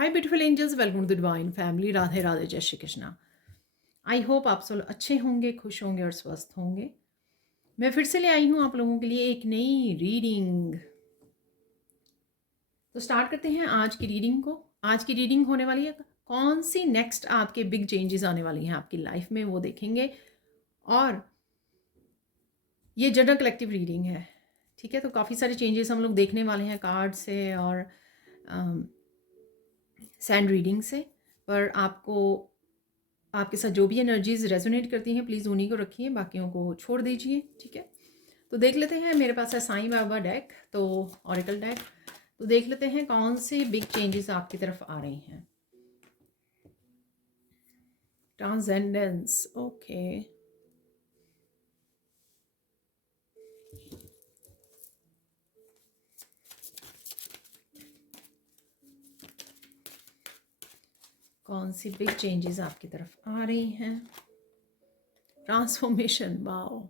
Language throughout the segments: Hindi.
Hi beautiful angels, welcome to the divine family. Radhe Radhe, जय श्री कृष्णा। आई होप आप सब अच्छे होंगे, खुश होंगे और स्वस्थ होंगे। मैं फिर से ले आई हूँ आप लोगों के लिए एक नई रीडिंग। तो स्टार्ट करते हैं आज की रीडिंग को। आज की रीडिंग होने वाली है कौन सी नेक्स्ट आपके बिग चेंजेस आने वाली हैं आपकी लाइफ में, वो देखेंगे। और ये जनरल कलेक्टिव रीडिंग है, ठीक है। तो काफ़ी सारे चेंजेस हम लोग देखने वाले हैं कार्ड से और सैंड रीडिंग से। पर आपको आपके साथ जो भी एनर्जीज रेजोनेट करती हैं प्लीज़ उन्हीं को रखिए, बाकियों को छोड़ दीजिए, ठीक है। तो देख लेते हैं, मेरे पास है साईं बाबा डेक, तो ऑरिकल डेक। तो देख लेते हैं कौन से बिग चेंजेस आपकी तरफ आ रही हैं। Transcendence, okay. कौन सी बिग चेंजेस आपकी तरफ आ रही हैं। Transformation, wow.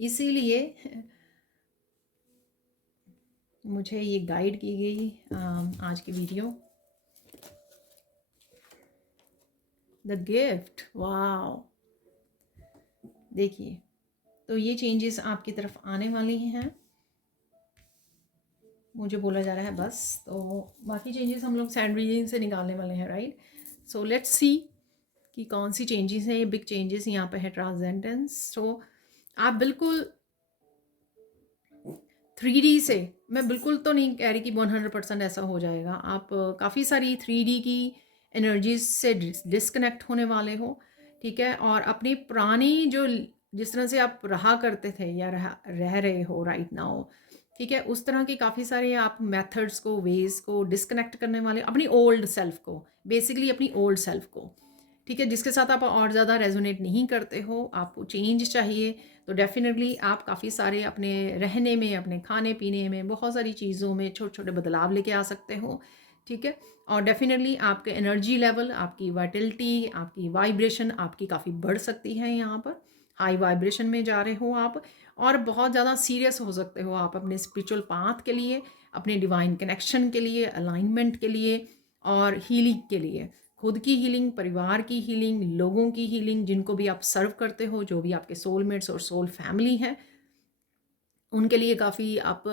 इसीलिए मुझे ये गाइड की गई आज की वीडियो। The gift, wow. देखिए, तो ये चेंजेस आपकी तरफ आने वाली हैं, मुझे बोला जा रहा है बस। तो बाकी चेंजेस हम लोग सैंड रीडिंग से निकालने वाले हैं, राइट। सो लेट्स सी कि कौन सी चेंजेस हैं। ये बिग चेंजेस यहाँ पे है ट्रांसेंडेंस। तो आप बिल्कुल 3D से, मैं बिल्कुल तो नहीं कह रही कि 100% ऐसा हो जाएगा। आप काफ़ी सारी 3D की एनर्जीज से डिस्कनेक्ट होने वाले हो, ठीक है। और अपनी पुरानी जो जिस तरह से आप रहा करते थे या रह रहे हो राइट नाउ, ठीक है, उस तरह की काफ़ी सारे आप मेथड्स को, वेज को डिस्कनेक्ट करने वाले, अपनी ओल्ड सेल्फ को, बेसिकली अपनी ओल्ड सेल्फ को, ठीक है, जिसके साथ आप और ज़्यादा रेजोनेट नहीं करते हो, आपको चेंज चाहिए। तो डेफिनेटली आप काफ़ी सारे अपने रहने में, अपने खाने पीने में, बहुत सारी चीज़ों में छोटे छोटे बदलाव लेके आ सकते हो, ठीक है। और डेफिनेटली आपके एनर्जी लेवल, आपकी वाइटलिटी, आपकी वाइब्रेशन आपकी काफ़ी बढ़ सकती है। यहाँ पर हाई वाइब्रेशन में जा रहे हो आप, और बहुत ज़्यादा सीरियस हो सकते हो आप अपने स्पिरिचुअल पाथ के लिए, अपने डिवाइन कनेक्शन के लिए, अलाइनमेंट के लिए और हीलिंग के लिए। खुद की हीलिंग, परिवार की हीलिंग, लोगों की हीलिंग, जिनको भी आप सर्व करते हो, जो भी आपके सोलमेट्स और सोल फैमिली हैं, उनके लिए काफ़ी आप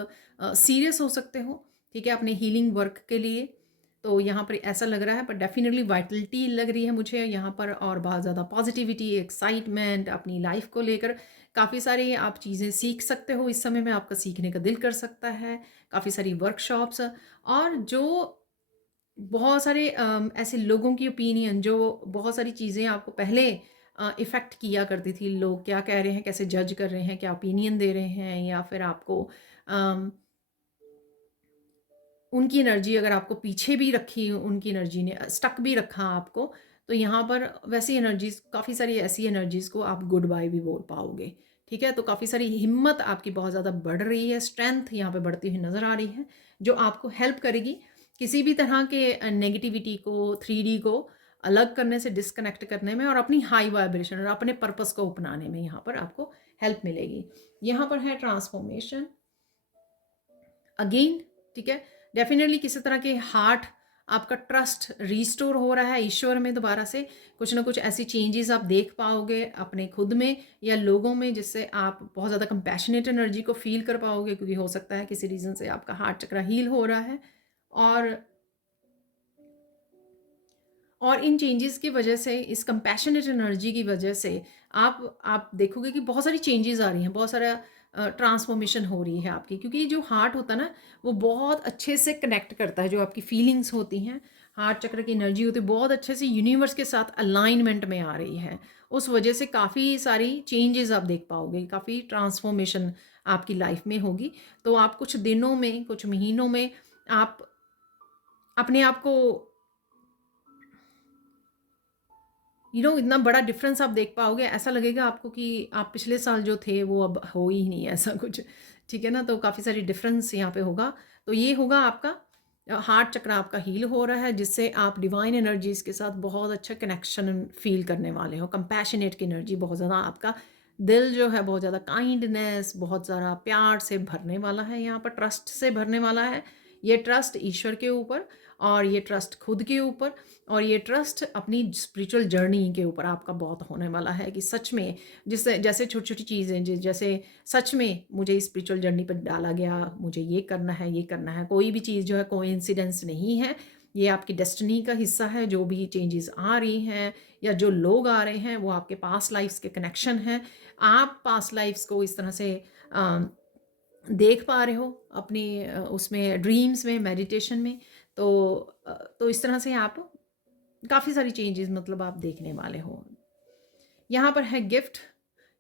सीरियस हो सकते हो, ठीक है, अपने हीलिंग वर्क के लिए। तो यहाँ पर ऐसा लग रहा है, पर डेफिनेटली वाइटलिटी लग रही है मुझे यहाँ पर, और बहुत ज़्यादा पॉजिटिविटी, एक्साइटमेंट अपनी लाइफ को लेकर। काफ़ी सारी आप चीज़ें सीख सकते हो इस समय में, आपका सीखने का दिल कर सकता है। काफ़ी सारी वर्कशॉप्स, और जो बहुत सारे ऐसे लोगों की ओपिनियन, जो बहुत सारी चीज़ें आपको पहले इफ़ेक्ट किया करती थी, लोग क्या कह रहे हैं, कैसे जज कर रहे हैं, क्या ओपिनियन दे रहे हैं, या फिर आपको अम, उनकी एनर्जी अगर आपको पीछे भी रखी, उनकी एनर्जी ने स्टक भी रखा आपको, तो यहाँ पर वैसी एनर्जीज़, काफ़ी सारी ऐसी एनर्जीज़ को आप गुड बाय भी बोल पाओगे, ठीक है। तो काफ़ी सारी हिम्मत आपकी बहुत ज़्यादा बढ़ रही है, स्ट्रेंथ यहाँ पे बढ़ती हुई नज़र आ रही है, जो आपको हेल्प करेगी किसी भी तरह के नेगेटिविटी को, 3D को अलग करने से, डिस्कनेक्ट करने में, और अपनी हाई वाइब्रेशन और अपने पर्पस को अपनाने में यहाँ पर आपको हेल्प मिलेगी। यहाँ पर है ट्रांसफॉर्मेशन अगेन, ठीक है। डेफिनेटली किसी तरह के हार्ट, आपका ट्रस्ट रिस्टोर हो रहा है ईश्वर में दोबारा से। कुछ ना कुछ ऐसी चेंजेस आप देख पाओगे अपने खुद में या लोगों में, जिससे आप बहुत ज़्यादा कंपैशनेट एनर्जी को फील कर पाओगे, क्योंकि हो सकता है किसी रीज़न से आपका हार्ट चक्र हील हो रहा है। और इन चेंजेस की वजह से, इस कंपैशनेट एनर्जी की वजह से आप देखोगे कि बहुत सारी चेंजेस आ रही हैं, बहुत सारा ट्रांसफॉर्मेशन हो रही है आपकी, क्योंकि जो हार्ट होता है ना, वो बहुत अच्छे से कनेक्ट करता है, जो आपकी फीलिंग्स होती हैं, हार्ट चक्र की एनर्जी होती है, बहुत अच्छे से यूनिवर्स के साथ अलाइनमेंट में आ रही है। उस वजह से काफ़ी सारी चेंजेस आप देख पाओगे, काफ़ी ट्रांसफॉर्मेशन आपकी लाइफ में होगी। तो आप कुछ दिनों में, कुछ महीनों में आप अपने आप को इतना बड़ा डिफरेंस आप देख पाओगे। ऐसा लगेगा आपको कि आप पिछले साल जो थे वो अब हो ही नहीं, ऐसा कुछ, ठीक है ना। तो काफ़ी सारी डिफरेंस यहाँ पे होगा। तो ये होगा आपका हार्ट चक्र आपका हील हो रहा है, जिससे आप डिवाइन एनर्जीज के साथ बहुत अच्छा कनेक्शन फील करने वाले हो। कंपैशनेट की एनर्जी बहुत ज़्यादा, आपका दिल जो है बहुत ज़्यादा काइंडनेस, बहुत ज़्यादा प्यार से भरने वाला है, यहाँ पर ट्रस्ट से भरने वाला है। ये ट्रस्ट ईश्वर के ऊपर और ये ट्रस्ट खुद के ऊपर, और ये ट्रस्ट अपनी स्पिरिचुअल जर्नी के ऊपर आपका बहुत होने वाला है कि सच में जिससे जैसे छोटी छोटी चीज़ें जैसे सच में मुझे इस स्पिरिचुअल जर्नी पर डाला गया, मुझे ये करना है, ये करना है। कोई भी चीज़ जो है कोइंसिडेंस नहीं है, ये आपकी डेस्टिनी का हिस्सा है। जो भी चेंजेस आ रही हैं या जो लोग आ रहे हैं वो आपके पास्ट लाइफ्स के कनेक्शन हैं। आप पास्ट लाइफ्स को इस तरह से देख पा रहे हो अपनी उसमें ड्रीम्स में, मेडिटेशन में। तो इस तरह से आप काफ़ी सारी चेंजेस मतलब आप देखने वाले हो। यहाँ पर है गिफ्ट,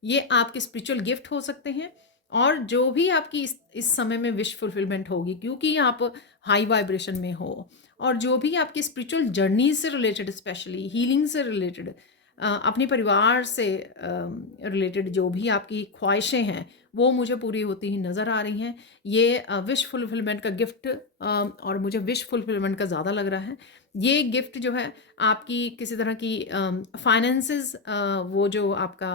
ये आपके स्पिरिचुअल गिफ्ट हो सकते हैं, और जो भी आपकी इस समय में विश फुलफिलमेंट होगी क्योंकि आप हाई वाइब्रेशन में हो, और जो भी आपकी स्पिरिचुअल जर्नी से रिलेटेड, स्पेशली हीलिंग से रिलेटेड, अपने परिवार से रिलेटेड जो भी आपकी ख्वाहिशें हैं वो मुझे पूरी होती ही नज़र आ रही हैं। ये विश फुलफिलमेंट का गिफ्ट, और मुझे विश फुलफिलमेंट का ज़्यादा लग रहा है। ये गिफ्ट जो है आपकी किसी तरह की फाइनेंसेस, वो जो आपका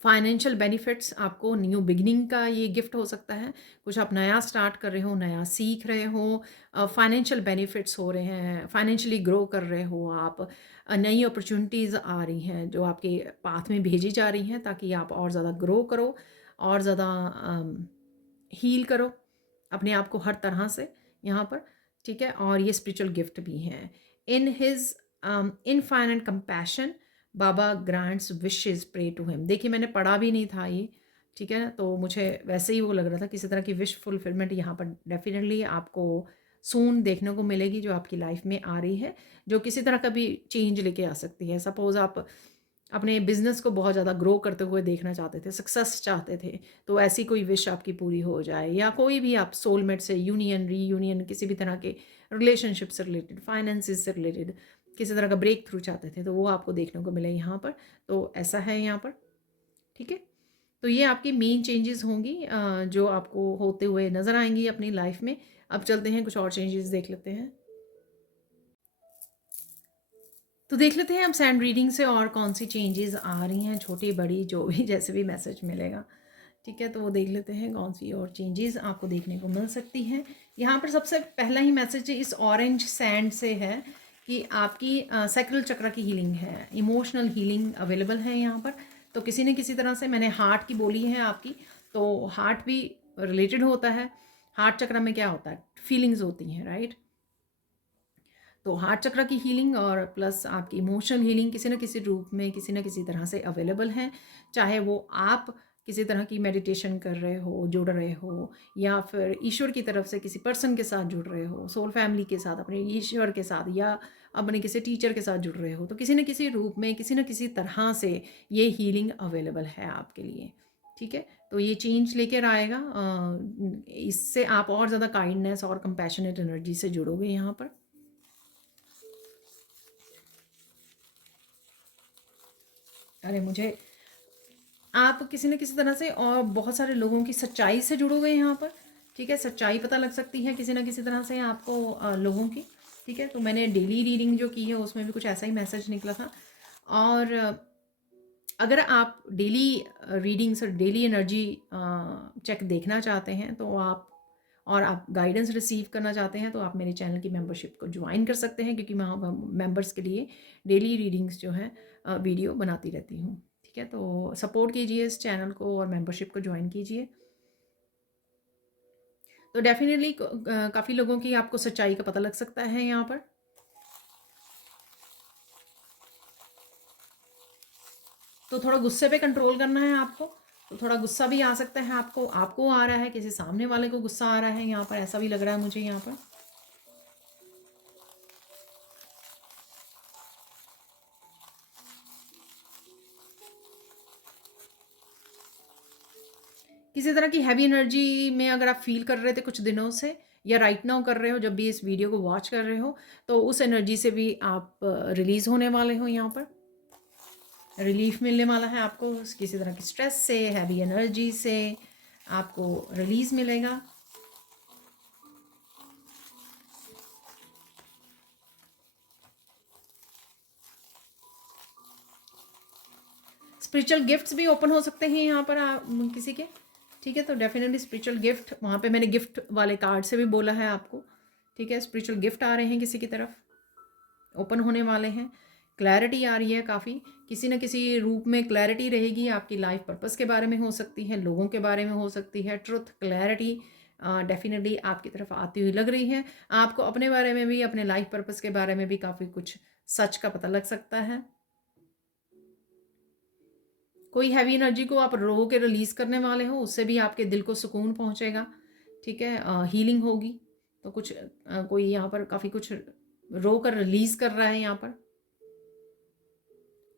फाइनेंशियल बेनिफिट्स, आपको न्यू बिगिनिंग का ये गिफ्ट हो सकता है। कुछ आप नया स्टार्ट कर रहे हो, नया सीख रहे हो, फाइनेंशियल बेनिफिट्स हो रहे हैं, फाइनेंशियली ग्रो कर रहे हो आप, नई अपॉर्चुनिटीज़ आ रही हैं जो आपके पाथ में भेजी जा रही हैं ताकि आप और ज़्यादा ग्रो करो, और ज़्यादा हील करो अपने आप को हर तरह से यहाँ पर, ठीक है। और ये स्पिरिचुअल गिफ्ट भी हैं। In his infinite compassion Baba grants wishes pray to him. देखिए मैंने पढ़ा भी नहीं था ये, ठीक है, तो मुझे वैसे ही वो लग रहा था किसी तरह की विश फुलफिलमेंट यहाँ पर डेफिनेटली आपको सून देखने को मिलेगी, जो आपकी लाइफ में आ रही है, जो किसी तरह का भी चेंज लेके आ सकती है। सपोज़ आप अपने बिजनेस को बहुत ज़्यादा ग्रो करते हुए देखना चाहते थे, सक्सेस चाहते थे, तो ऐसी कोई विश आपकी पूरी हो जाए, या कोई भी आप सोलमेट से यूनियन, रीयूनियन, किसी भी तरह के रिलेशनशिप से रिलेटेड, फाइनेंसिस से रिलेटेड किसी तरह का ब्रेक थ्रू चाहते थे, तो वो आपको देखने को मिले यहाँ पर। तो ऐसा है यहाँ पर, ठीक है। तो ये आपकी मेन चेंजेस होंगी जो आपको होते हुए नज़र आएंगी अपनी लाइफ में। अब चलते हैं कुछ और चेंजेस देख लेते हैं। तो देख लेते हैं अब सैंड रीडिंग से और कौन सी चेंजेस आ रही हैं, छोटी बड़ी जो भी जैसे भी मैसेज मिलेगा, ठीक है। तो वो देख लेते हैं कौन सी और चेंजेस आपको देखने को मिल सकती हैं। यहाँ पर सबसे पहला ही मैसेज इस ऑरेंज सैंड से है कि आपकी सैक्रल चक्र की हीलिंग है, इमोशनल हीलिंग अवेलेबल है यहाँ पर। तो किसी न किसी तरह से मैंने हार्ट की बोली है आपकी, तो हार्ट भी रिलेटेड होता है। हार्ट चक्र में क्या होता है, फीलिंग्स होती हैं, राइट। तो हार्ट चक्र की हीलिंग और प्लस आपकी इमोशनल हीलिंग किसी न किसी रूप में, किसी न किसी तरह से अवेलेबल है। चाहे वो आप किसी तरह की मेडिटेशन कर रहे हो, जुड़ रहे हो, या फिर ईश्वर की तरफ से किसी पर्सन के साथ जुड़ रहे हो, सोल फैमिली के साथ, अपने ईश्वर के साथ, या अपने किसी टीचर के साथ जुड़ रहे हो, तो किसी न किसी रूप में, किसी न किसी तरह से ये हीलिंग अवेलेबल है आपके लिए, ठीक है। तो ये चेंज लेकर आएगा, इससे आप और ज़्यादा काइंडनेस और कंपैशनेट एनर्जी से जुड़ोगे यहाँ पर। अरे मुझे आप किसी न किसी तरह से और बहुत सारे लोगों की सच्चाई से जुड़ोगे यहाँ पर, ठीक है। सच्चाई पता लग सकती है किसी न किसी तरह से आपको लोगों की, ठीक है। तो मैंने डेली रीडिंग जो की है उसमें भी कुछ ऐसा ही मैसेज निकला था। और अगर आप डेली रीडिंग्स और डेली एनर्जी चेक देखना चाहते हैं तो आप, और आप गाइडेंस रिसीव करना चाहते हैं, तो आप मेरे चैनल की मेंबरशिप को ज्वाइन कर सकते हैं, क्योंकि मैं मेंबर्स के लिए डेली रीडिंग्स जो है वीडियो बनाती रहती हूँ, ठीक है। तो सपोर्ट कीजिए इस चैनल को और मेंबरशिप को ज्वाइन कीजिए। तो डेफिनेटली काफ़ी लोगों की आपको सच्चाई का पता लग सकता है यहाँ पर। तो थोड़ा गुस्से पे कंट्रोल करना है आपको, तो थोड़ा गुस्सा भी आ सकता है आपको, आपको आ रहा है, किसी सामने वाले को गुस्सा आ रहा है यहाँ पर, ऐसा भी लग रहा है मुझे यहाँ पर। किसी तरह की हैवी एनर्जी में अगर आप फील कर रहे थे कुछ दिनों से, या राइट नाउ कर रहे हो जब भी इस वीडियो को वॉच कर रहे हो, तो उस एनर्जी से भी आप रिलीज़ होने वाले हो यहाँ पर। रिलीफ मिलने वाला है आपको किसी तरह की स्ट्रेस से, हैवी एनर्जी से आपको रिलीज़ मिलेगा। स्पिरिचुअल गिफ्ट्स भी ओपन हो सकते हैं यहाँ पर किसी के, ठीक है। तो डेफिनेटली स्पिरिचुअल गिफ्ट, वहाँ पे मैंने गिफ्ट वाले कार्ड से भी बोला है आपको, ठीक है, स्पिरिचुअल गिफ्ट आ रहे हैं किसी की तरफ, ओपन होने वाले हैं, क्लैरिटी आ रही है काफ़ी, किसी न किसी रूप में क्लैरिटी रहेगी, आपकी लाइफ पर्पस के बारे में हो सकती है, लोगों के बारे में हो सकती है, ट्रुथ क्लैरिटी डेफिनेटली आपकी तरफ आती हुई लग रही है। आपको अपने बारे में भी, अपने लाइफ पर्पस के बारे में भी काफ़ी कुछ सच का पता लग सकता है। कोई हैवी एनर्जी को आप रो के रिलीज करने वाले हो, उससे भी आपके दिल को सुकून पहुंचेगा, ठीक है, हीलिंग होगी। तो कुछ कोई यहाँ पर काफ़ी कुछ रो कर रिलीज कर रहा है यहाँ पर।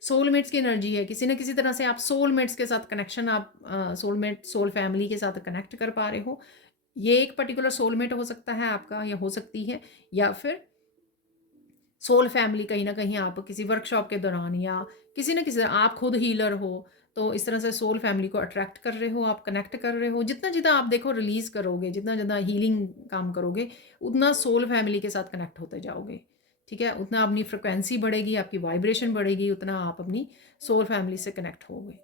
सोलमेट्स की एनर्जी है, किसी न किसी तरह से आप सोलमेट्स के साथ कनेक्शन, आप सोलमेट सोल फैमिली के साथ कनेक्ट कर पा रहे हो। ये एक पर्टिकुलर सोलमेट हो सकता है आपका, या हो सकती है, या फिर सोल फैमिली कहीं ना कहीं आप किसी वर्कशॉप के दौरान, या किसी न किसी आप खुद हीलर हो, तो इस तरह से सोल फैमिली को अट्रैक्ट कर रहे हो, आप कनेक्ट कर रहे हो। जितना जितना आप देखो रिलीज करोगे, जितना जितना हीलिंग काम करोगे, उतना सोल फैमिली के साथ कनेक्ट होते जाओगे, ठीक है, उतना अपनी फ्रिक्वेंसी बढ़ेगी, आपकी वाइब्रेशन बढ़ेगी, उतना आप अपनी सोल फैमिली से कनेक्ट होगे।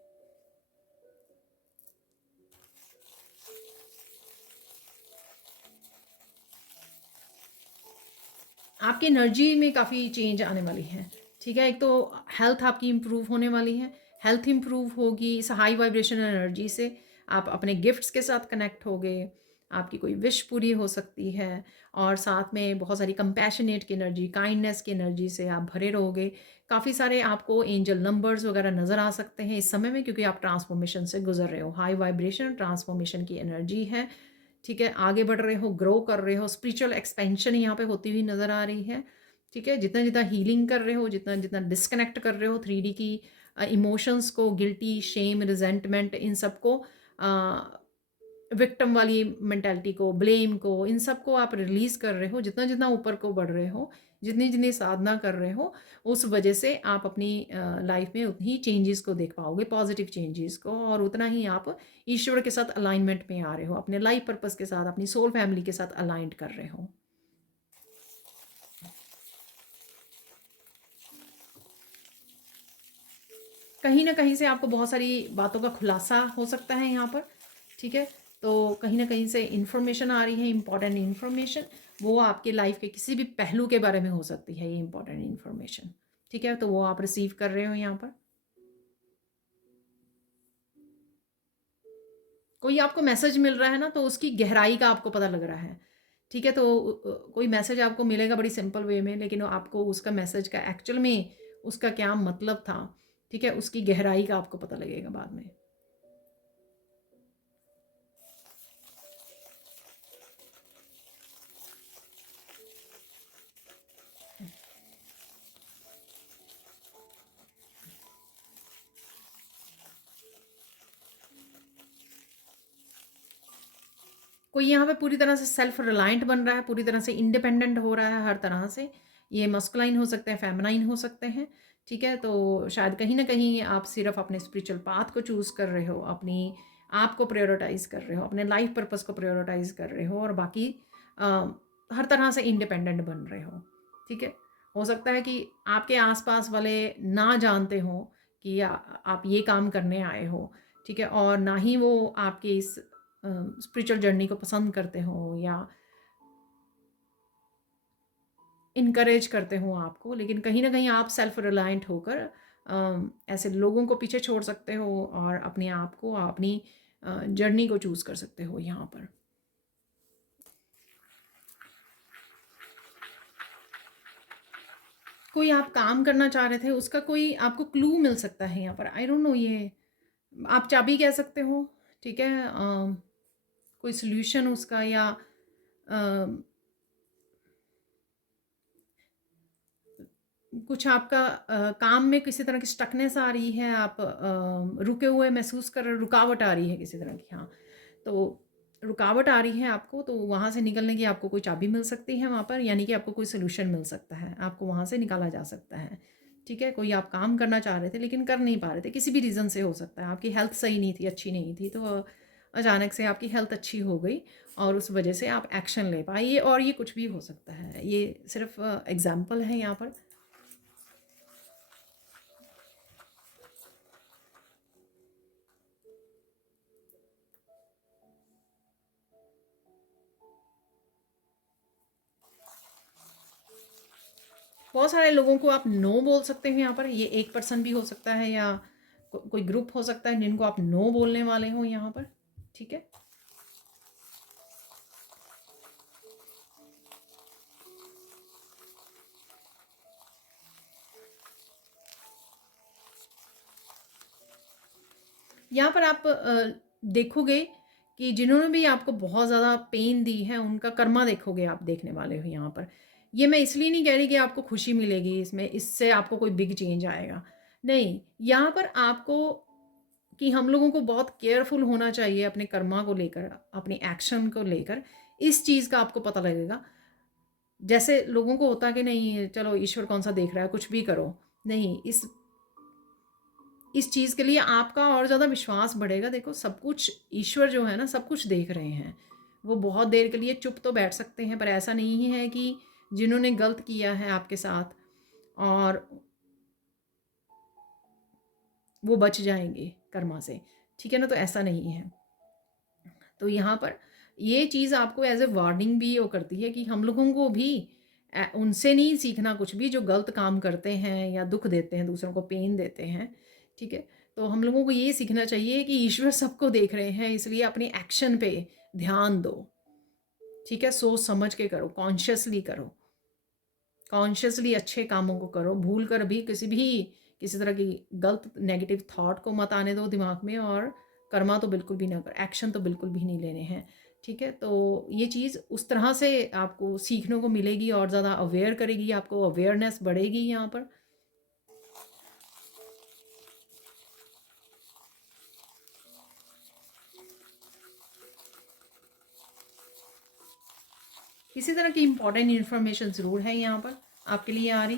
आपकी एनर्जी में काफ़ी चेंज आने वाली है, ठीक है। एक तो हेल्थ आपकी इम्प्रूव होने वाली है, हेल्थ इम्प्रूव होगी इस हाई वाइब्रेशन एनर्जी से। आप अपने गिफ्ट्स के साथ कनेक्ट होगे, आपकी कोई विश पूरी हो सकती है, और साथ में बहुत सारी कंपैशनेट की एनर्जी, काइंडनेस की एनर्जी से आप भरे रहोगे। काफ़ी सारे आपको एंजल नंबर्स वगैरह नज़र आ सकते हैं इस समय में, क्योंकि आप ट्रांसफॉर्मेशन से गुजर रहे हो। हाई वाइब्रेशन ट्रांसफॉर्मेशन की एनर्जी है, ठीक है, आगे बढ़ रहे हो, ग्रो कर रहे हो, स्पिरिचुअल एक्सपेंशन यहाँ पे होती हुई नज़र आ रही है, ठीक है। जितना जितना हीलिंग कर रहे हो, जितना जितना डिस्कनेक्ट कर रहे हो 3D की इमोशंस को, गिल्टी, शेम, रिजेंटमेंट, इन सबको, विक्टिम वाली मेंटालिटी को, ब्लेम को, इन सब को आप रिलीज कर रहे हो। जितना जितना ऊपर को बढ़ रहे हो, जितनी जितनी साधना कर रहे हो, उस वजह से आप अपनी लाइफ में उतनी चेंजेस को देख पाओगे, पॉजिटिव चेंजेस को, और उतना ही आप ईश्वर के साथ अलाइनमेंट में आ रहे हो, अपने लाइफ पर्पस के साथ, अपनी सोल फैमिली के साथ अलाइंड कर रहे हो। कहीं ना कहीं से आपको बहुत सारी बातों का खुलासा हो सकता है यहाँ पर, ठीक है। तो कहीं ना कहीं से इंफॉर्मेशन आ रही है, इंपॉर्टेंट इंफॉर्मेशन, वो आपके लाइफ के किसी भी पहलू के बारे में हो सकती है ये इंपॉर्टेंट इंफॉर्मेशन, ठीक है। तो वो आप रिसीव कर रहे हो यहाँ पर। कोई आपको मैसेज मिल रहा है ना, तो उसकी गहराई का आपको पता लग रहा है, ठीक है। तो कोई मैसेज आपको मिलेगा बड़ी सिंपल वे में, लेकिन आपको उसका मैसेज का एक्चुअल में उसका क्या मतलब था, ठीक है, उसकी गहराई का आपको पता लगेगा बाद में। कोई यहाँ पे पूरी तरह से सेल्फ रिलायंट बन रहा है, पूरी तरह से इंडिपेंडेंट हो रहा है हर तरह से। ये मस्कुलाइन हो सकते हैं, फेमिनाइन हो सकते हैं, ठीक है। तो शायद कहीं ना कहीं आप सिर्फ अपने स्पिरिचुअल पाथ को चूज़ कर रहे हो, अपनी आप को प्रायोरिटाइज कर रहे हो, अपने लाइफ पर्पस को प्रायोरिटाइज कर रहे हो, और बाकी अ, हर तरह से इंडिपेंडेंट बन रहे हो, ठीक है। हो सकता है कि आपके आसपास वाले ना जानते हो कि आप ये काम करने आए हो, ठीक है, और ना ही वो आपके इस स्पिरिचुअल जर्नी को पसंद करते हो या इनकरेज करते हो आपको, लेकिन कहीं ना कहीं आप सेल्फ रिलायंट होकर ऐसे लोगों को पीछे छोड़ सकते हो, और अपने आप को, अपनी जर्नी को चूज़ कर सकते हो यहाँ पर। कोई आप काम करना चाह रहे थे, उसका कोई आपको क्लू मिल सकता है यहाँ पर, आई डोंट नो, ये आप चाबी कह सकते हो, ठीक है। कोई सोल्यूशन उसका, या कुछ आपका काम में किसी तरह की स्टकनेस आ रही है, आप रुके हुए महसूस कर रहे, रुकावट आ रही है किसी तरह की, हाँ। तो रुकावट आ रही है आपको, तो वहाँ से निकलने की आपको कोई चाबी मिल सकती है वहाँ पर, यानी कि आपको कोई सोल्यूशन मिल सकता है, आपको वहाँ से निकाला जा सकता है, ठीक है। कोई आप काम करना चाह रहे थे लेकिन कर नहीं पा रहे थे, किसी भी रीज़न से हो सकता है, आपकी हेल्थ सही नहीं थी, अच्छी नहीं थी, तो अचानक से आपकी हेल्थ अच्छी हो गई, और उस वजह से आप एक्शन ले पाए, ये और ये कुछ भी हो सकता है, ये सिर्फ एग्जाम्पल है यहाँ पर। बहुत सारे लोगों को आप नो बोल सकते हैं यहाँ पर। ये एक पर्सन भी हो सकता है या कोई ग्रुप हो सकता है जिनको आप नो बोलने वाले हो यहाँ पर, ठीक है। यहाँ पर आप देखोगे कि जिन्होंने भी आपको बहुत ज़्यादा पेन दी है उनका कर्मा देखोगे, आप देखने वाले हो यहाँ पर। ये मैं इसलिए नहीं कह रही कि आपको खुशी मिलेगी इसमें, इससे आपको कोई बिग चेंज आएगा, नहीं। यहाँ पर आपको कि हम लोगों को बहुत केयरफुल होना चाहिए अपने कर्मा को लेकर, अपनी एक्शन को लेकर। इस चीज़ का आपको पता लगेगा। जैसे लोगों को होता है कि नहीं चलो ईश्वर कौन सा देख रहा है, कुछ भी करो, नहीं। इस चीज़ के लिए आपका और ज़्यादा विश्वास बढ़ेगा। देखो सब कुछ ईश्वर जो है ना, सब कुछ देख रहे हैं। वो बहुत देर के लिए चुप तो बैठ सकते हैं, पर ऐसा नहीं है कि जिन्होंने गलत किया है आपके साथ और वो बच जाएंगे कर्मा से, ठीक है ना, तो ऐसा नहीं है। तो यहाँ पर ये चीज़ आपको एज ए वार्निंग भी वो करती है कि हम लोगों को भी उनसे नहीं सीखना कुछ भी जो गलत काम करते हैं या दुख देते हैं, दूसरों को पेन देते हैं, ठीक है। तो हम लोगों को ये सीखना चाहिए कि ईश्वर सबको देख रहे हैं, इसलिए अपनी एक्शन पे ध्यान दो, ठीक है। सोच समझ के करो, कॉन्शियसली करो, कॉन्शियसली अच्छे कामों को करो। भूल कर भी किसी तरह की गलत नेगेटिव थॉट को मत आने दो दिमाग में, और कर्मा तो बिल्कुल भी ना कर, एक्शन तो बिल्कुल भी नहीं लेने हैं, ठीक है। तो ये चीज़ उस तरह से आपको सीखने को मिलेगी और ज़्यादा अवेयर करेगी, आपको अवेयरनेस बढ़ेगी यहाँ पर। किसी तरह की इंपॉर्टेंट इन्फॉर्मेशन ज़रूर है यहाँ पर आपके लिए आ रही।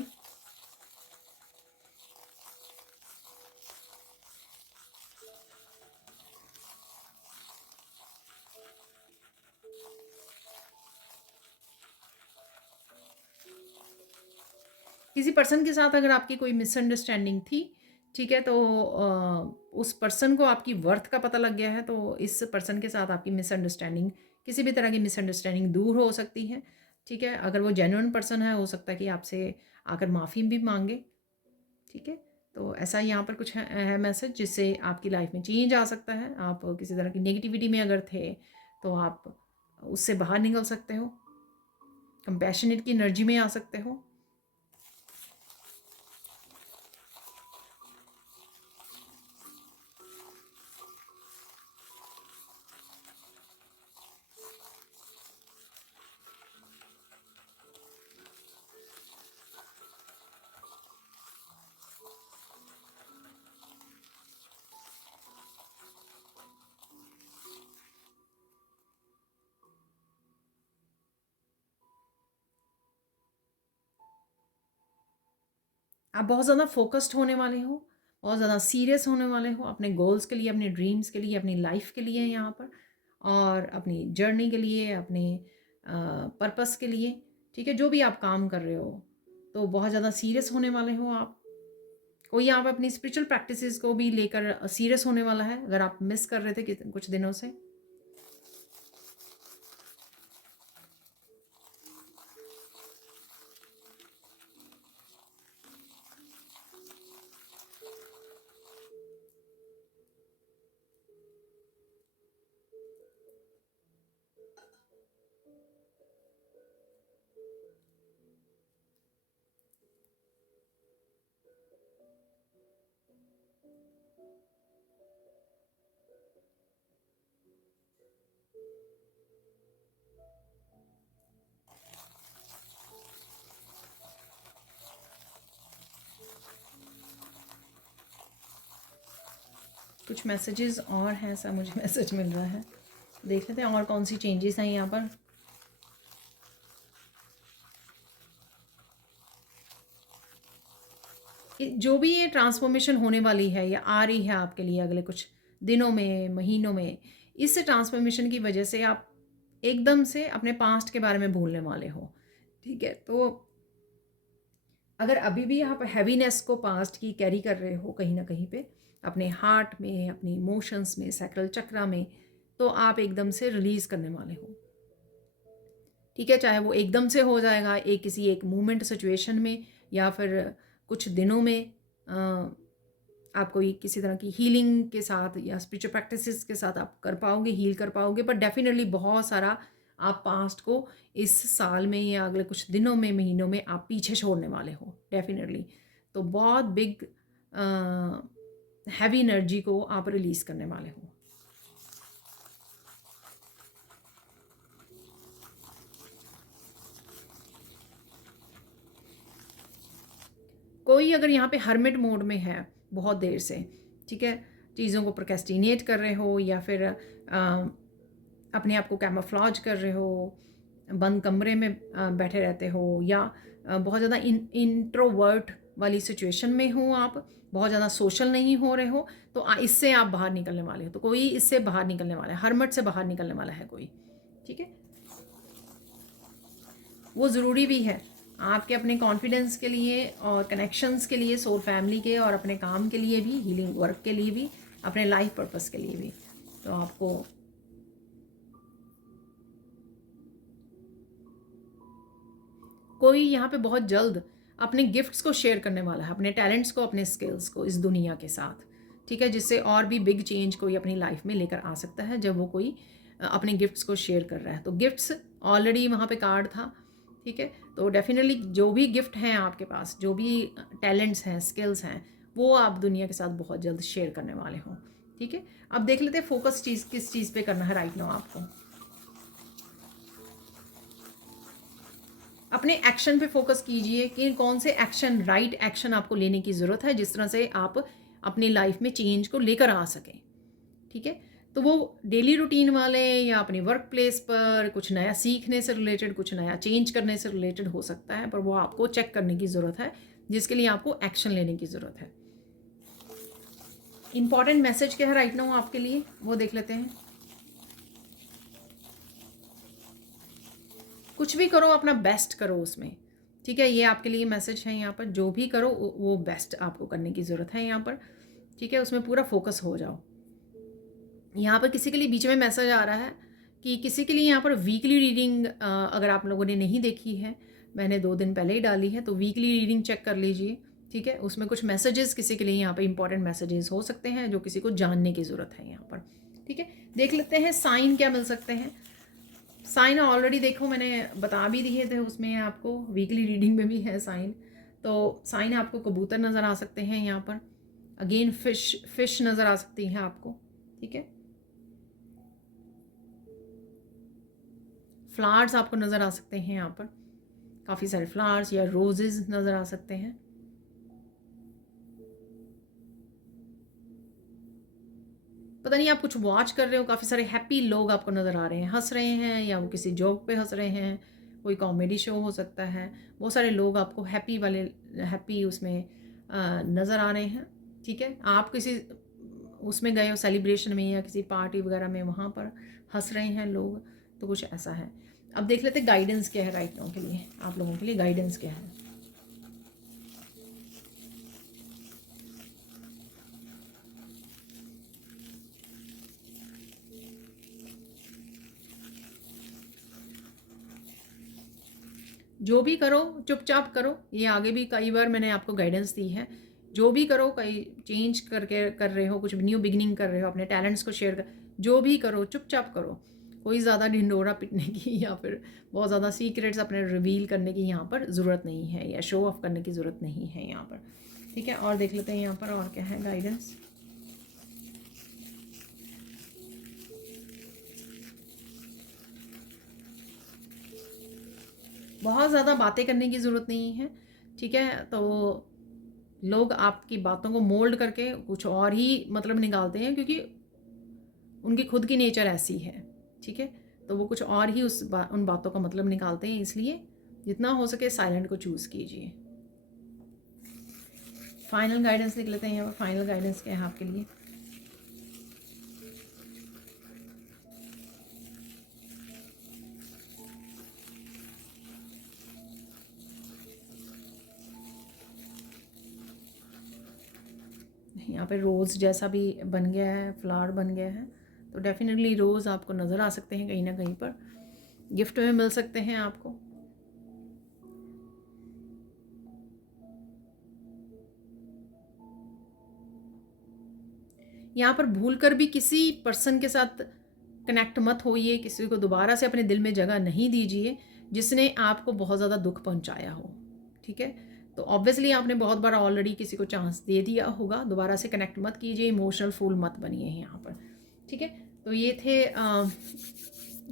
किसी पर्सन के साथ अगर आपकी कोई मिसअंडरस्टैंडिंग थी, ठीक है, तो उस पर्सन को आपकी वर्थ का पता लग गया है, तो इस पर्सन के साथ आपकी मिसअंडरस्टैंडिंग, किसी भी तरह की मिसअंडरस्टैंडिंग दूर हो सकती है, ठीक है। अगर वो जेन्युइन पर्सन है, हो सकता है कि आपसे आकर माफ़ी भी मांगे, ठीक है। तो ऐसा यहाँ पर कुछ है मैसेज जिससे आपकी लाइफ में चेंज आ सकता है। आप किसी तरह की नेगेटिविटी में अगर थे तो आप उससे बाहर निकल सकते हो, कंपैशनेट की एनर्जी में आ सकते हो। आप बहुत ज़्यादा फोकस्ड होने वाले हो, बहुत ज़्यादा सीरियस होने वाले हो अपने गोल्स के लिए, अपने ड्रीम्स के लिए, अपनी लाइफ के लिए यहाँ पर, और अपनी जर्नी के लिए, अपने पर्पस के लिए, ठीक है। जो भी आप काम कर रहे हो तो बहुत ज़्यादा सीरियस होने वाले हो आप। कोई यहाँ पर अपनी स्पिरिचुअल प्रैक्टिसेस को भी लेकर सीरियस होने वाला है, अगर आप मिस कर रहे थे कुछ दिनों से। कुछ मैसेजेस और हैं, ऐसा मुझे मैसेज मिल रहा है, देख लेते हैं और कौन सी चेंजेस हैं यहाँ पर। जो भी ये ट्रांसफॉर्मेशन होने वाली है या आ रही है आपके लिए अगले कुछ दिनों में, महीनों में, इस ट्रांसफॉर्मेशन की वजह से आप एकदम से अपने पास्ट के बारे में भूलने वाले हो, ठीक है। तो अगर अभी भी आप हैवीनेस को पास्ट की कैरी कर रहे हो कहीं ना कहीं पे, अपने हार्ट में, अपनी इमोशंस में, सैक्रल चक्रा में, तो आप एकदम से रिलीज़ करने वाले हो, ठीक है। चाहे वो एकदम से हो जाएगा किसी एक मोमेंट सिचुएशन में, या फिर कुछ दिनों में आप कोई किसी तरह की हीलिंग के साथ या स्पिरिचुअल प्रैक्टिसेस के साथ आप कर पाओगे, हील कर पाओगे। बट डेफिनेटली बहुत सारा आप पास्ट को इस साल में या अगले कुछ दिनों में, महीनों में आप पीछे छोड़ने वाले हो डेफिनेटली। तो बहुत बिग हैवी एनर्जी को आप रिलीज करने वाले हो। कोई अगर यहाँ पे हर्मिट मोड में है बहुत देर से, ठीक है, चीज़ों को प्रोक्रेस्टिनेट कर रहे हो या फिर अपने आप को कैमोफ्लेज कर रहे हो, बंद कमरे में बैठे रहते हो, या बहुत ज़्यादा इंट्रोवर्ट वाली सिचुएशन में हो, आप बहुत ज़्यादा सोशल नहीं हो रहे हो, तो इससे आप बाहर निकलने वाले हो। तो कोई इससे बाहर निकलने वाला है, हर्मिट से बाहर निकलने वाला है कोई, ठीक है। वो ज़रूरी भी है आपके अपने कॉन्फिडेंस के लिए और कनेक्शंस के लिए, सोल फैमिली के, और अपने काम के लिए भी, हीलिंग वर्क के लिए भी, अपने लाइफ पर्पस के लिए भी। तो आपको कोई यहाँ पे बहुत जल्द अपने गिफ्ट्स को शेयर करने वाला है, अपने टैलेंट्स को, अपने स्किल्स को इस दुनिया के साथ, ठीक है, जिससे और भी बिग चेंज कोई अपनी लाइफ में लेकर आ सकता है जब वो कोई अपने गिफ्ट्स को शेयर कर रहा है। तो गिफ्ट्स ऑलरेडी वहाँ पे कार्ड था, ठीक है। तो डेफिनेटली जो भी गिफ्ट हैं आपके पास, जो भी टैलेंट्स हैं, स्किल्स हैं, वो आप दुनिया के साथ बहुत जल्द शेयर करने वाले हो, ठीक है। अब देख लेते हैं फोकस चीज़ किस चीज़ पे करना है राइट नाउ आपको। अपने एक्शन पे फोकस कीजिए कि कौन से एक्शन, राइट एक्शन आपको लेने की ज़रूरत है, जिस तरह से आप अपनी लाइफ में चेंज को लेकर आ सकें, ठीक है। तो वो डेली रूटीन वाले या अपनी वर्क प्लेस पर कुछ नया सीखने से रिलेटेड, कुछ नया चेंज करने से रिलेटेड हो सकता है, पर वो आपको चेक करने की ज़रूरत है, जिसके लिए आपको एक्शन लेने की ज़रूरत है। इंपॉर्टेंट मैसेज क्या है राइट नाउ आपके लिए, वो देख लेते हैं। कुछ भी करो, अपना बेस्ट करो उसमें, ठीक है। ये आपके लिए मैसेज है यहाँ पर, जो भी करो वो बेस्ट आपको करने की ज़रूरत है यहाँ पर, ठीक है। उसमें पूरा फोकस हो जाओ। यहाँ पर किसी के लिए बीच में मैसेज आ रहा है कि किसी के लिए यहाँ पर वीकली रीडिंग, अगर आप लोगों ने नहीं देखी है, मैंने 2 दिन पहले ही डाली है, तो वीकली रीडिंग चेक कर लीजिए, ठीक है। उसमें कुछ मैसेजेस किसी के लिए यहाँ पर इंपॉर्टेंट मैसेजेस हो सकते हैं जो किसी को जानने की ज़रूरत है यहाँ पर, ठीक है। देख लेते हैं साइन क्या मिल सकते हैं। साइन ऑलरेडी देखो मैंने बता भी दिए थे उसमें आपको, वीकली रीडिंग में भी है साइन। तो साइन आपको कबूतर नज़र आ सकते हैं यहाँ पर, अगेन फिश नज़र आ सकती है आपको, ठीक है। फ्लावर्स आपको नज़र आ सकते हैं यहाँ पर, काफ़ी सारे फ्लावर्स या रोजेज नज़र आ सकते हैं। पता नहीं आप कुछ वॉच कर रहे हो, काफ़ी सारे हैप्पी लोग आपको नज़र आ रहे हैं, हंस रहे हैं, या वो किसी जोक पे हंस रहे हैं, कोई कॉमेडी शो हो सकता है। बहुत सारे लोग आपको हैप्पी वाले, हैप्पी उसमें नज़र आ रहे हैं, ठीक है। आप किसी उसमें गए हो सेलिब्रेशन में या किसी पार्टी वगैरह में, वहाँ पर हंस रहे हैं लोग, तो कुछ ऐसा है। अब देख लेते गाइडेंस क्या है राइट नाउ के लिए, आप लोगों के लिए गाइडेंस क्या है। जो भी करो चुपचाप करो, ये आगे भी कई बार मैंने आपको गाइडेंस दी है। जो भी करो, कहीं चेंज करके कर रहे हो, कुछ न्यू बिगिनिंग कर रहे हो, अपने टैलेंट्स को शेयर कर, जो भी करो चुपचाप करो। कोई ज़्यादा ढिंडोरा पिटने की या फिर बहुत ज़्यादा सीक्रेट्स अपने रिवील करने की यहाँ पर ज़रूरत नहीं है, या शो ऑफ करने की ज़रूरत नहीं है यहाँ पर, ठीक है। और देख लेते हैं यहाँ पर और क्या है गाइडेंस। बहुत ज़्यादा बातें करने की ज़रूरत नहीं है, ठीक है। तो लोग आपकी बातों को मोल्ड करके कुछ और ही मतलब निकालते हैं, क्योंकि उनकी खुद की नेचर ऐसी है, ठीक है। तो वो कुछ और ही उन बातों का मतलब निकालते हैं, इसलिए जितना हो सके साइलेंट को चूज़ कीजिए। फाइनल गाइडेंस लिख लेते हैं यहाँ पर, फाइनल गाइडेंस क्या है आपके लिए। यहाँ पे रोज़ जैसा भी बन गया है, फ्लावर बन गया है, तो डेफिनेटली रोज़ आपको नज़र आ सकते हैं कहीं ना कहीं पर, गिफ्ट में मिल सकते हैं आपको। यहाँ पर भूल कर भी किसी पर्सन के साथ कनेक्ट मत होइए, किसी को दोबारा से अपने दिल में जगह नहीं दीजिए जिसने आपको बहुत ज़्यादा दुख पहुँचाया हो, ठीक है। तो ऑब्वियसली आपने बहुत बार ऑलरेडी किसी को चांस दे दिया होगा, दोबारा से कनेक्ट मत कीजिए, इमोशनल फूल मत बनिए यहाँ पर, ठीक है। तो ये थे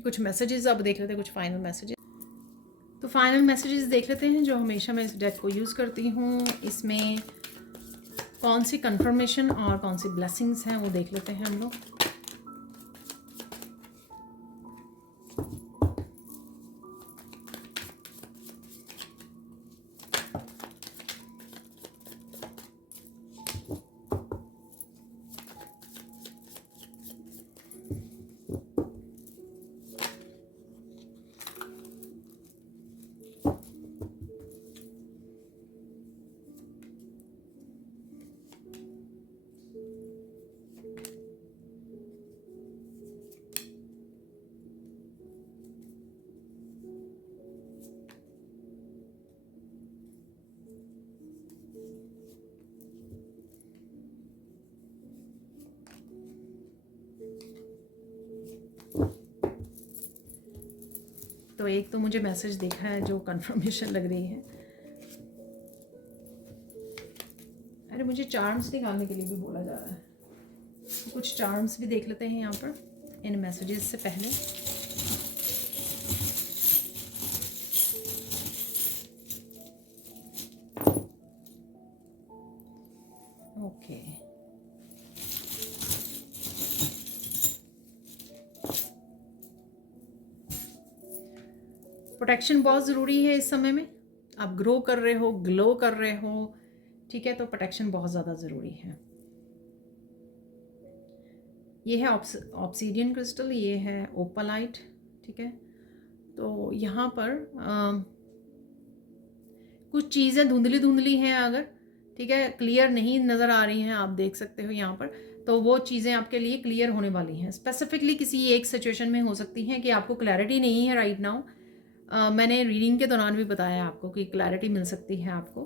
कुछ मैसेजेस। अब देख लेते हैं कुछ फाइनल मैसेजेस। तो फाइनल मैसेजेस देख लेते हैं जो हमेशा मैं इस डेक को यूज़ करती हूँ। इसमें कौन सी कंफर्मेशन और कौन सी ब्लेसिंग्स हैं वो देख लेते हैं हम लोग। तो एक तो मुझे मैसेज देखा है जो कंफर्मेशन लग रही है। अरे मुझे चार्म्स निकालने के लिए भी बोला जा रहा है, कुछ चार्म्स भी देख लेते हैं यहाँ पर इन मैसेजेस से पहले। ओके, प्रोटेक्शन बहुत ज़रूरी है इस समय में। आप ग्रो कर रहे हो, ग्लो कर रहे हो, ठीक है, तो प्रोटेक्शन बहुत ज़्यादा ज़रूरी है। ये है ऑब्सीडियन क्रिस्टल, ये है ओपालाइट, ठीक है। तो यहाँ पर कुछ चीज़ें धुंधली धुंधली हैं अगर, ठीक है, क्लियर नहीं नज़र आ रही हैं, आप देख सकते हो यहाँ पर, तो वो चीज़ें आपके लिए क्लियर होने वाली हैं। स्पेसिफिकली किसी एक सिचुएशन में हो सकती हैं कि आपको क्लैरिटी नहीं है राइट नाउ। मैंने रीडिंग के दौरान भी बताया आपको कि क्लैरिटी मिल सकती है आपको,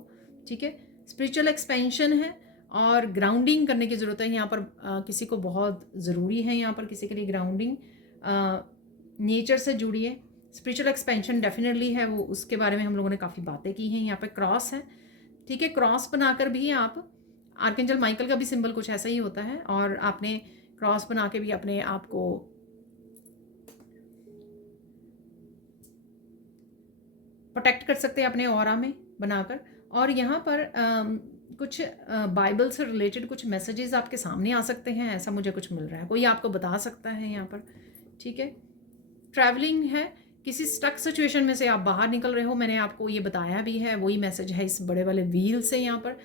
ठीक है। स्पिरिचुअल एक्सपेंशन है और ग्राउंडिंग करने की ज़रूरत है यहाँ पर। किसी को बहुत ज़रूरी है यहाँ पर, किसी के लिए ग्राउंडिंग, नेचर से जुड़िए। स्पिरिचुअल एक्सपेंशन डेफिनेटली है, वो उसके बारे में हम लोगों ने काफ़ी बातें की हैं। यहाँ पे क्रॉस है, ठीक है, क्रॉस बनाकर भी आप, आर्कएंजल माइकल का भी सिंबल कुछ ऐसा ही होता है, और आपने क्रॉस बना के भी अपने आप को प्रोटेक्ट कर सकते हैं अपने ऑरा में बनाकर। और यहाँ पर कुछ बाइबल से रिलेटेड कुछ मैसेजेस आपके सामने आ सकते हैं, ऐसा मुझे कुछ मिल रहा है, कोई आपको बता सकता है यहाँ पर, ठीक है। ट्रैवलिंग है, किसी स्टक सिचुएशन में से आप बाहर निकल रहे हो, मैंने आपको ये बताया भी है, वही मैसेज है इस बड़े वाले व्हील से यहाँ पर,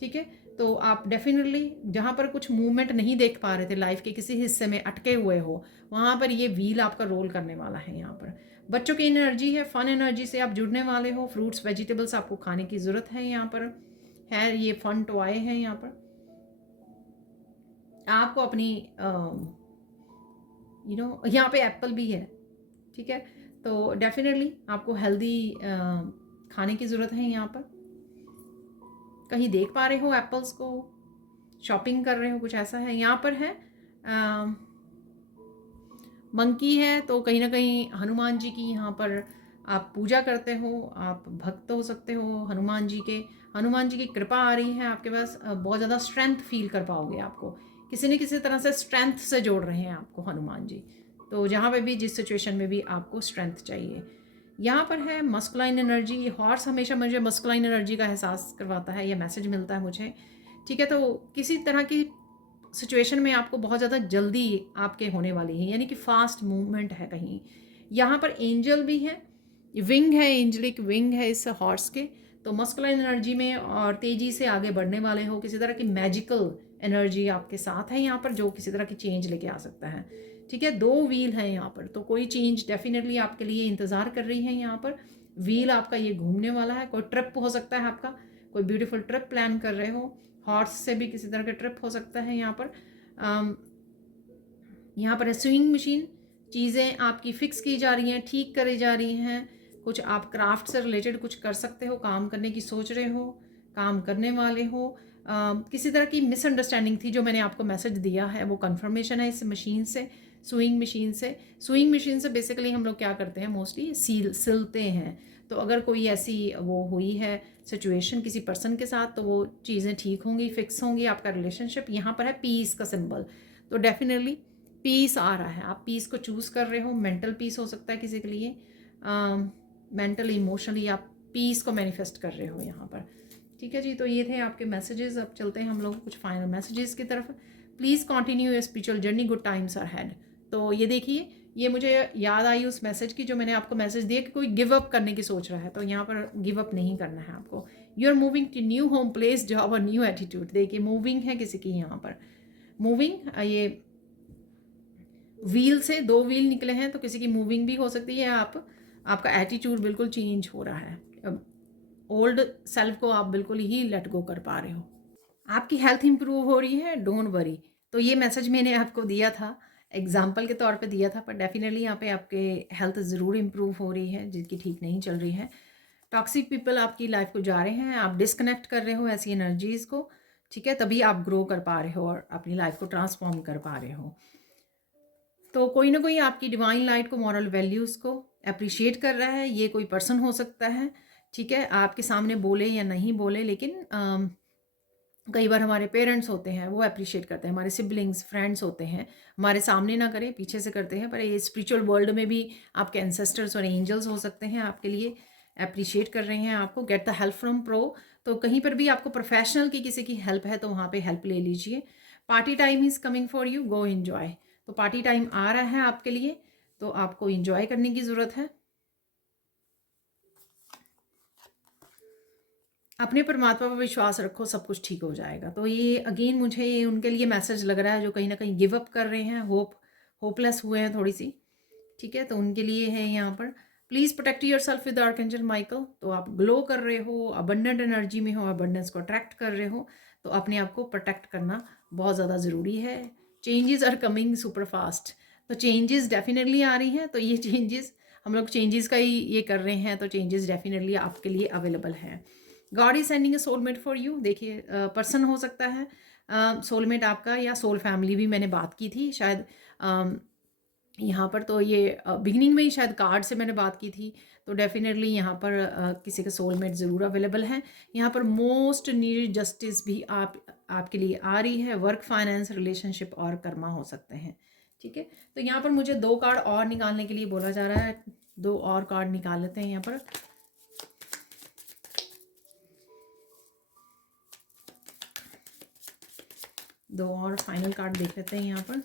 ठीक है। तो आप डेफिनेटली जहाँ पर कुछ मूवमेंट नहीं देख पा रहे थे, लाइफ के किसी हिस्से में अटके हुए हो, वहाँ पर ये व्हील आपका रोल करने वाला है यहाँ पर। बच्चों की एनर्जी है, फन एनर्जी से आप जुड़ने वाले हो। फ्रूट्स वेजिटेबल्स आपको खाने की ज़रूरत है यहाँ पर, है ये फन टॉय है यहाँ पर। आपको अपनी यहाँ पे एप्पल भी है, ठीक है, तो डेफिनेटली आपको हेल्दी खाने की ज़रूरत है यहाँ पर। कहीं देख पा रहे हो एप्पल्स को, शॉपिंग कर रहे हो, कुछ ऐसा है यहाँ पर। है मंकी है, तो कहीं ना कहीं हनुमान जी की यहाँ पर आप पूजा करते हो, आप भक्त हो सकते हो हनुमान जी के। हनुमान जी की कृपा आ रही है आपके पास, बहुत ज़्यादा स्ट्रेंथ फील कर पाओगे। आपको किसी न किसी तरह से स्ट्रेंथ से जोड़ रहे हैं आपको हनुमान जी, तो जहाँ पे भी जिस सिचुएशन में भी आपको स्ट्रेंथ चाहिए। यहाँ पर है मस्कुलाइन एनर्जी। हॉर्स हमेशा मुझे मस्कुलाइन एनर्जी का एहसास करवाता है, यह मैसेज मिलता है मुझे, ठीक है। तो किसी तरह की सिचुएशन में आपको बहुत ज़्यादा जल्दी आपके होने वाली है, यानी कि फास्ट मूवमेंट है कहीं। यहाँ पर एंजल भी है, विंग है, एंजलिक विंग है इस हॉर्स के। तो मस्कुलाइन एनर्जी में और तेज़ी से आगे बढ़ने वाले हो, किसी तरह की मैजिकल एनर्जी आपके साथ है यहाँ पर, जो किसी तरह की चेंज लेके आ सकता है, ठीक है। 2 व्हील है यहाँ पर, तो कोई चेंज डेफिनेटली आपके लिए इंतज़ार कर रही है यहाँ पर। व्हील आपका ये घूमने वाला है, कोई ट्रिप हो सकता है आपका, कोई ब्यूटीफुल ट्रिप प्लान कर रहे हो, हॉर्स से भी किसी तरह का ट्रिप हो सकता है यहाँ पर। यहाँ पर है स्विंग मशीन, चीज़ें आपकी फिक्स की जा रही हैं, ठीक करी जा रही हैं। कुछ आप क्राफ्ट से रिलेटेड कुछ कर सकते हो, काम करने की सोच रहे हो, काम करने वाले हो। किसी तरह की मिसअंडरस्टैंडिंग थी, जो मैंने आपको मैसेज दिया है वो कंफर्मेशन है इस मशीन से, सुइंग मशीन से। सुइंग मशीन से बेसिकली हम लोग क्या करते हैं, मोस्टली सिलते हैं। तो अगर कोई ऐसी वो हुई है सिचुएशन किसी पर्सन के साथ, तो वो चीज़ें ठीक होंगी, फिक्स होंगी, आपका रिलेशनशिप। यहाँ पर है पीस का सिंबल, तो डेफिनेटली पीस आ रहा है। आप पीस को चूज़ कर रहे हो, मेंटल पीस हो सकता है किसी के लिए, मेंटली इमोशनली आप पीस को मैनिफेस्ट कर रहे हो यहाँ पर। ठीक है जी, तो ये थे आपके मैसेजेस। अब चलते हैं हम लोग कुछ फाइनल मैसेजेस की तरफ। Please continue your spiritual journey, good times are had. तो ये देखिए, ये मुझे याद आई उस मैसेज की जो मैंने आपको मैसेज दिया कि कोई गिव अप करने की सोच रहा है, तो यहाँ पर गिव अप नहीं करना है आपको। You are moving to new home, place, job और न्यू एटीट्यूड। देखिए मूविंग है किसी की यहाँ पर, मूविंग, ये व्हील से 2 व्हील निकले हैं, तो किसी की मूविंग भी हो सकती है। आपका एटीट्यूड बिल्कुल चेंज हो रहा है, ओल्ड सेल्फ को आप बिल्कुल ही लेट गो कर पा रहे हो। आपकी हेल्थ इंप्रूव हो रही है, डोंट वरी। तो ये मैसेज मैंने आपको दिया था, एग्जाम्पल के तौर पे दिया था, पर डेफिनेटली यहाँ पे आपके हेल्थ ज़रूर इंप्रूव हो रही है, जिनकी ठीक नहीं चल रही है। टॉक्सिक पीपल आपकी लाइफ को जा रहे हैं, आप डिस्कनेक्ट कर रहे हो ऐसी एनर्जीज़ को, ठीक है, तभी आप ग्रो कर पा रहे हो और अपनी लाइफ को ट्रांसफॉर्म कर पा रहे हो। तो कोई ना कोई आपकी डिवाइन लाइट को, मॉरल वैल्यूज़ को अप्रिशिएट कर रहा है। ये कोई पर्सन हो सकता है, ठीक है, आपके सामने बोले या नहीं बोले, लेकिन कई बार हमारे पेरेंट्स होते हैं वो अप्रिशिएट करते हैं, हमारे सिबलिंग्स, फ्रेंड्स होते हैं, हमारे सामने ना करें, पीछे से करते हैं, पर ये स्पिरिचुअल वर्ल्ड में भी आपके एंसेस्टर्स और एंजल्स हो सकते हैं, आपके लिए अप्रिशिएट कर रहे हैं आपको। Get the help from pro. तो कहीं पर भी आपको प्रोफेशनल की किसी की हेल्प है तो वहाँ पे हेल्प ले लीजिए। Party time is coming for you, go enjoy. तो पार्टी टाइम आ रहा है आपके लिए, तो आपको इन्जॉय करने की ज़रूरत है। अपने परमात्मा पर विश्वास रखो, सब कुछ ठीक हो जाएगा। तो ये अगेन मुझे ये उनके लिए मैसेज लग रहा है जो कहीं ना कहीं गिव अप कर रहे हैं, होपलेस हुए हैं थोड़ी सी, ठीक है, तो उनके लिए है यहाँ पर। Please protect your self with archangel Michael. तो आप ग्लो कर रहे हो, अबंडेंट एनर्जी में हो, अबंडेंस को अट्रैक्ट कर रहे हो, तो अपने आप को प्रोटेक्ट करना बहुत ज़्यादा ज़रूरी है। Changes are coming super fast. तो चेंजेस डेफिनेटली आ रही हैं, तो ये चेंजेस हम लोग चेंजेस का ही ये कर रहे हैं, तो चेंजेस डेफिनेटली आपके लिए अवेलेबल हैं। God is sending A soulmate for you. देखिए पर्सन हो सकता है सोलमेट आपका, या सोल फैमिली भी मैंने बात की थी शायद यहाँ पर। तो ये बिगिनिंग में ही शायद कार्ड से मैंने बात की थी, तो डेफिनेटली यहाँ पर किसी का सोलमेट ज़रूर अवेलेबल है। यहाँ पर मोस्ट नीडेड जस्टिस भी आपके लिए आ रही है। वर्क, फाइनेंस, रिलेशनशिप और कर्मा हो सकते हैं, ठीक है। तो यहाँ पर मुझे 2 कार्ड और निकालने के लिए बोला जा रहा है, 2 और कार्ड निकाल लेते हैं यहाँ पर। दो और फाइनल कार्ड देख लेते हैं यहाँ पर।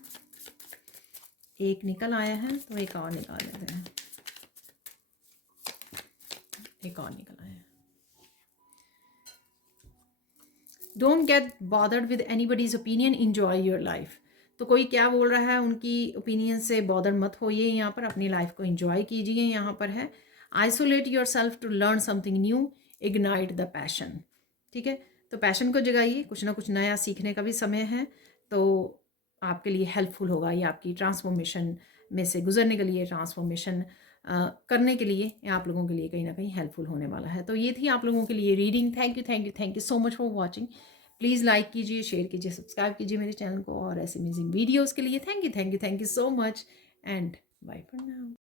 एक निकल आया है, तो एक और निकाल लेते हैं। एक और निकल आया है। Don't get bothered with anybody's opinion, enjoy your life. तो कोई क्या बोल रहा है उनकी ओपिनियन से बॉदर मत होइए, यहाँ पर अपनी लाइफ को इंजॉय कीजिए। यहाँ पर है isolate yourself to learn something new, ignite the passion, ठीक है। तो पैशन को जगाइए, कुछ ना कुछ नया सीखने का भी समय है, तो आपके लिए हेल्पफुल होगा ये, आपकी ट्रांसफॉर्मेशन में से गुजरने के लिए, ट्रांसफॉर्मेशन करने के लिए आप लोगों के लिए कहीं ना कहीं हेल्पफुल होने वाला है। तो ये थी आप लोगों के लिए reading. Thank you, thank you, thank you so much for watching. Please like कीजिए, शेयर कीजिए, सब्सक्राइब कीजिए मेरे चैनल को, और ऐसे अमेजिंग वीडियोज़ के लिए thank you, thank you, thank you so much, and bye for now.